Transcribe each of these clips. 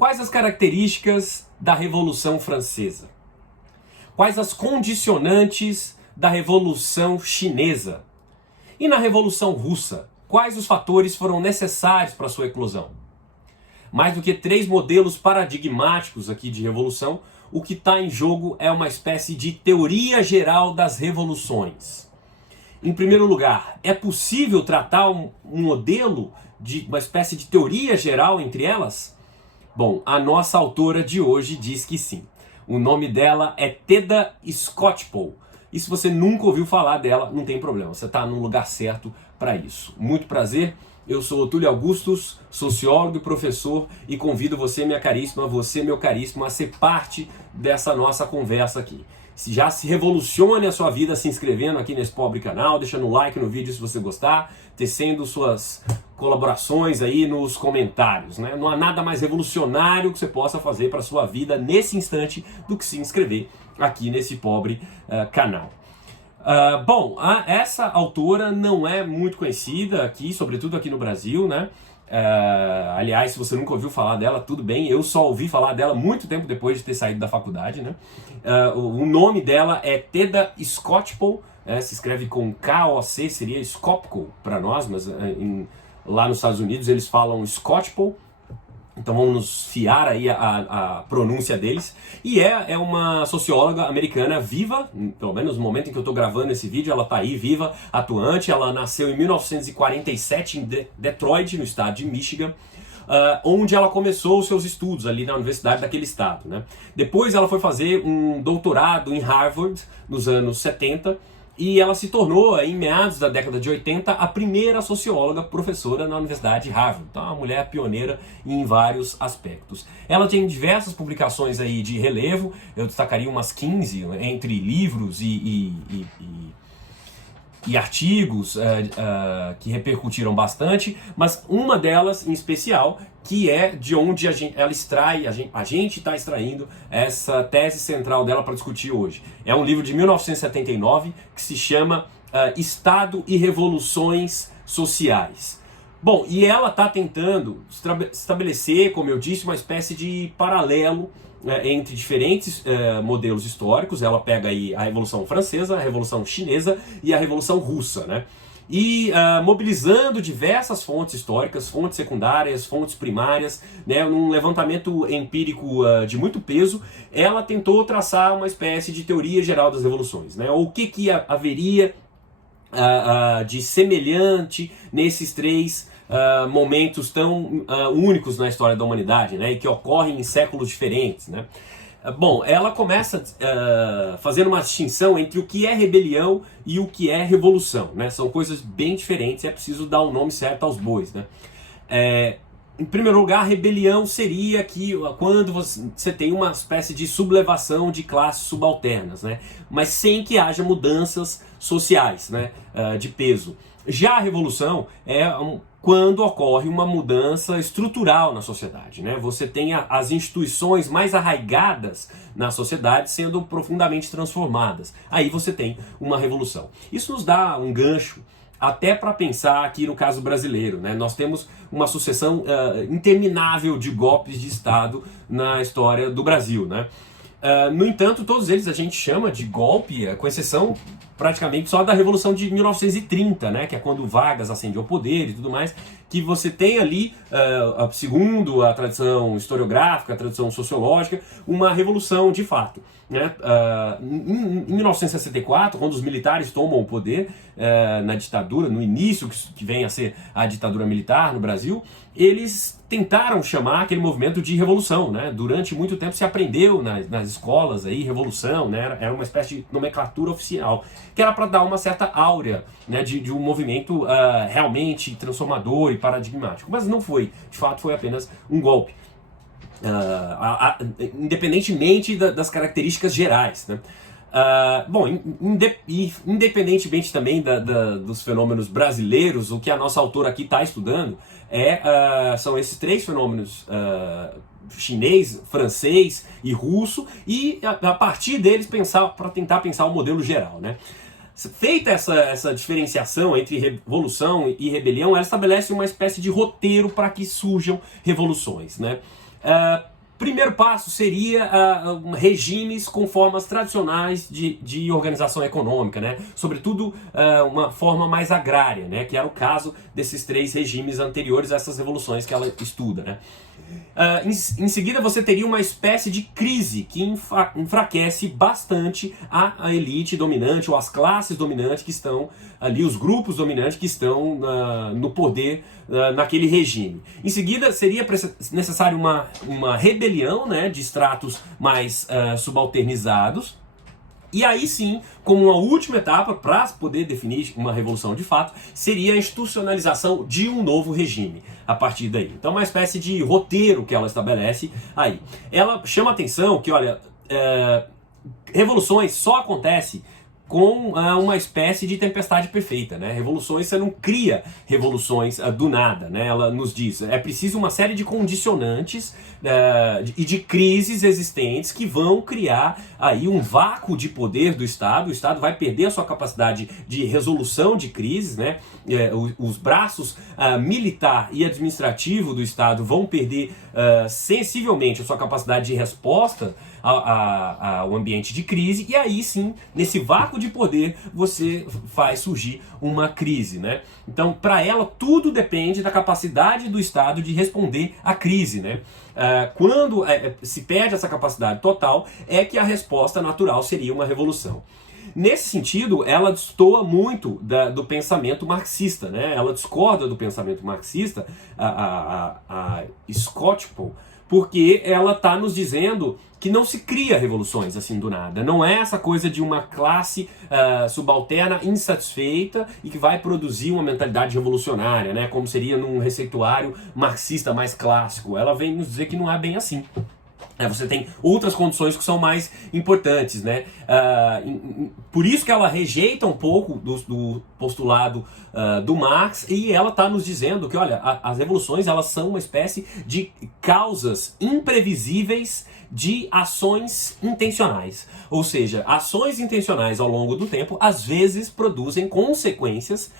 Quais as características da Revolução Francesa? Quais as condicionantes da Revolução Chinesa? E na Revolução Russa, quais os fatores foram necessários para sua eclosão? Mais do que 3 modelos paradigmáticos aqui de revolução, o que está em jogo é uma espécie de teoria geral das revoluções. Em primeiro lugar, é possível tratar um modelo de uma espécie de teoria geral entre elas? Bom, a nossa autora de hoje diz que sim. O nome dela é Theda Skocpol. E se você nunca ouviu falar dela, não tem problema, você está no lugar certo para isso. Muito prazer, eu sou Túlio Augustus, sociólogo e professor, e convido você, minha caríssima, você, meu caríssimo, a ser parte dessa nossa conversa aqui. Já se revolucione a sua vida se inscrevendo aqui nesse pobre canal, deixando um like no vídeo se você gostar, tecendo suas colaborações aí nos comentários, né? Não há nada mais revolucionário que você possa fazer para a sua vida nesse instante do que se inscrever aqui nesse pobre canal. Bom, essa autora não é muito conhecida aqui, sobretudo aqui no Brasil, né? Aliás, se você nunca ouviu falar dela, tudo bem, eu só ouvi falar dela muito tempo depois de ter saído da faculdade, né? O nome dela é Theda Skocpol, se escreve com K-O-C, seria Skopko para nós, mas lá nos Estados Unidos eles falam Skocpol, então vamos nos fiar aí a pronúncia deles. E é uma socióloga americana viva, pelo menos no momento em que eu estou gravando esse vídeo, ela está aí viva, atuante. Ela nasceu em 1947 em Detroit, no estado de Michigan, onde ela começou os seus estudos ali na universidade daquele estado, né? Depois ela foi fazer um doutorado em Harvard nos anos 70, e ela se tornou, em meados da década de 80, a primeira socióloga professora na Universidade de Harvard. Então, uma mulher pioneira em vários aspectos. Ela tem diversas publicações aí de relevo, eu destacaria umas 15, entre livros e artigos que repercutiram bastante, mas uma delas em especial, que é de onde ela extrai, a gente está extraindo essa tese central dela para discutir hoje. É um livro de 1979 que se chama Estado e Revoluções Sociais. Bom, e ela está tentando estabelecer, como eu disse, uma espécie de paralelo entre diferentes modelos históricos. Ela pega aí a Revolução Francesa, a Revolução Chinesa e a Revolução Russa, né? E mobilizando diversas fontes históricas, fontes secundárias, fontes primárias, né, num levantamento empírico de muito peso, ela tentou traçar uma espécie de teoria geral das revoluções, né? O que haveria de semelhante nesses 3 momentos tão únicos na história da humanidade, né, e que ocorrem em séculos diferentes, né? Bom, ela começa fazendo uma distinção entre o que é rebelião e o que é revolução, né? São coisas bem diferentes, é preciso dar o nome certo aos bois, né? Em primeiro lugar, rebelião seria quando você tem uma espécie de sublevação de classes subalternas, né? Mas sem que haja mudanças sociais, né? De peso. Já a revolução é quando ocorre uma mudança estrutural na sociedade, né? Você tem as instituições mais arraigadas na sociedade sendo profundamente transformadas. Aí você tem uma revolução. Isso nos dá um gancho até para pensar aqui no caso brasileiro, né? Nós temos uma sucessão interminável de golpes de Estado na história do Brasil, né? No entanto, todos eles a gente chama de golpe, com exceção praticamente só da Revolução de 1930, né, que é quando Vargas ascendeu ao poder e tudo mais, que você tem ali, segundo a tradição historiográfica, a tradição sociológica, uma revolução de fato, né? Em 1964, quando os militares tomam o poder na ditadura, no início que vem a ser a ditadura militar no Brasil, eles tentaram chamar aquele movimento de revolução, né? Durante muito tempo se aprendeu nas escolas aí revolução, né? Era uma espécie de nomenclatura oficial, que era para dar uma certa áurea, né, de um movimento realmente transformador e paradigmático, mas não foi, de fato foi apenas um golpe, independentemente das características gerais, né? Bom, independentemente também dos fenômenos brasileiros, o que a nossa autora aqui está estudando são esses 3 fenômenos chinês, francês e russo, e a partir deles para tentar pensar o modelo geral, né? Feita essa diferenciação entre revolução e rebelião, ela estabelece uma espécie de roteiro para que surjam revoluções, né? Primeiro passo seria regimes com formas tradicionais de organização econômica, né? Sobretudo uma forma mais agrária, né? Que era o caso desses 3 regimes anteriores a essas revoluções que ela estuda, né? Em seguida você teria uma espécie de crise que enfraquece bastante a elite dominante ou as classes dominantes que estão ali, os grupos dominantes que estão no poder naquele regime. Em seguida seria necessário uma rebelião, né, de estratos mais subalternizados. E aí sim, como uma última etapa, para poder definir uma revolução de fato, seria a institucionalização de um novo regime a partir daí. Então, uma espécie de roteiro que ela estabelece aí. Ela chama atenção que, olha, revoluções só acontecem com uma espécie de tempestade perfeita, né? Revoluções, você não cria revoluções do nada, né? Ela nos diz, é preciso uma série de condicionantes e de crises existentes que vão criar aí um vácuo de poder do Estado. O Estado vai perder a sua capacidade de resolução de crises, né? Os braços militar e administrativo do Estado vão perder sensivelmente a sua capacidade de resposta ao ambiente de crise, e aí sim, nesse vácuo de poder, você faz surgir uma crise, né? Então, para ela, tudo depende da capacidade do Estado de responder à crise, né? Quando se perde essa capacidade total, é que a resposta natural seria uma revolução. Nesse sentido, ela destoa muito do pensamento marxista, né? Ela discorda do pensamento marxista, a Skocpol, porque ela está nos dizendo que não se cria revoluções assim do nada. Não é essa coisa de uma classe subalterna insatisfeita e que vai produzir uma mentalidade revolucionária, né? Como seria num receituário marxista mais clássico. Ela vem nos dizer que não é bem assim. Você tem outras condições que são mais importantes, né? Por isso que ela rejeita um pouco do postulado do Marx, e ela está nos dizendo que, olha, as revoluções, elas são uma espécie de causas imprevisíveis de ações intencionais. Ou seja, ações intencionais ao longo do tempo, às vezes produzem consequências,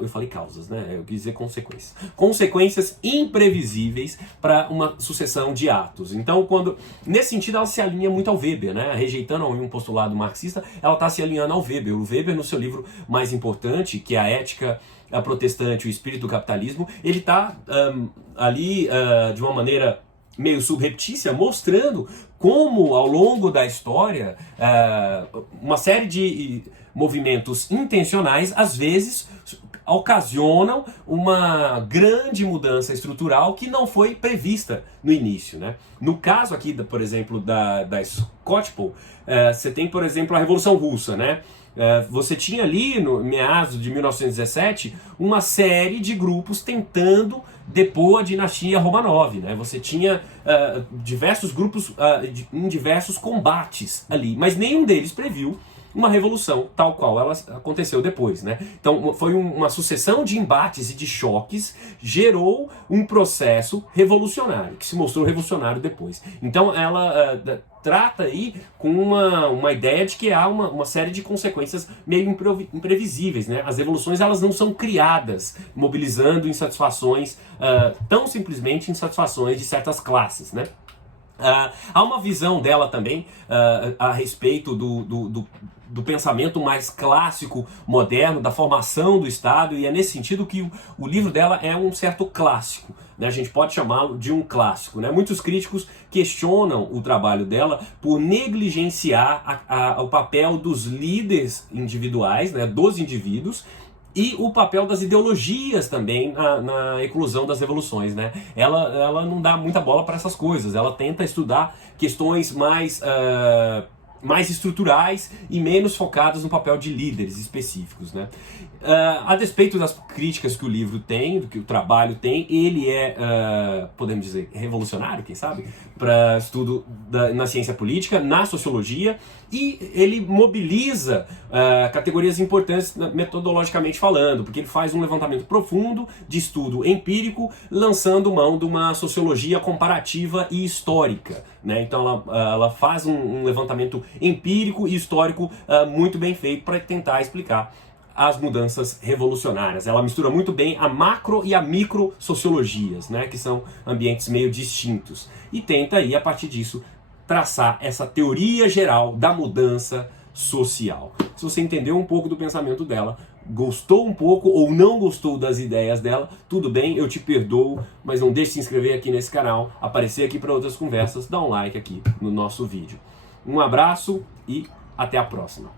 eu falei causas, né? Eu quis dizer consequências. Consequências imprevisíveis para uma sucessão de atos. Então, nesse sentido, ela se alinha muito ao Weber, né? Rejeitando um postulado marxista, ela está se alinhando ao Weber. O Weber, no seu livro mais importante, que é A Ética Protestante e o Espírito do Capitalismo, ele está ali de uma maneira meio subreptícia, mostrando como ao longo da história uma série de movimentos intencionais às vezes ocasionam uma grande mudança estrutural que não foi prevista no início, né? No caso aqui, por exemplo, da Skocpol, você tem, por exemplo, a Revolução Russa, né? Você tinha ali, no meados de 1917, uma série de grupos tentando depor a dinastia Romanov, né? Você tinha diversos grupos em diversos combates ali, mas nenhum deles previu uma revolução tal qual ela aconteceu depois, né? Então foi uma sucessão de embates e de choques, gerou um processo revolucionário, que se mostrou revolucionário depois. Então ela trata aí com uma ideia de que há uma série de consequências meio imprevisíveis, né? As revoluções, elas não são criadas mobilizando insatisfações, tão simplesmente insatisfações de certas classes, né? Há uma visão dela também a respeito do pensamento mais clássico, moderno, da formação do Estado, e é nesse sentido que o livro dela é um certo clássico, né? A gente pode chamá-lo de um clássico, né? Muitos críticos questionam o trabalho dela por negligenciar o papel dos líderes individuais, né? Dos indivíduos, e o papel das ideologias também na eclosão das revoluções, né? Ela não dá muita bola para essas coisas, ela tenta estudar questões mais estruturais e menos focadas no papel de líderes específicos, né? A despeito das críticas que o livro tem, do que o trabalho tem, ele podemos dizer, revolucionário, quem sabe, para estudo na ciência política, na sociologia, e ele mobiliza categorias importantes metodologicamente falando, porque ele faz um levantamento profundo de estudo empírico, lançando mão de uma sociologia comparativa e histórica, né? Então ela faz um levantamento empírico e histórico muito bem feito para tentar explicar as mudanças revolucionárias. Ela mistura muito bem a macro e a micro sociologias, né, que são ambientes meio distintos. E tenta aí, a partir disso, traçar essa teoria geral da mudança social. Se você entendeu um pouco do pensamento dela, gostou um pouco ou não gostou das ideias dela, tudo bem, eu te perdoo, mas não deixe de se inscrever aqui nesse canal, aparecer aqui para outras conversas, dá um like aqui no nosso vídeo. Um abraço e até a próxima.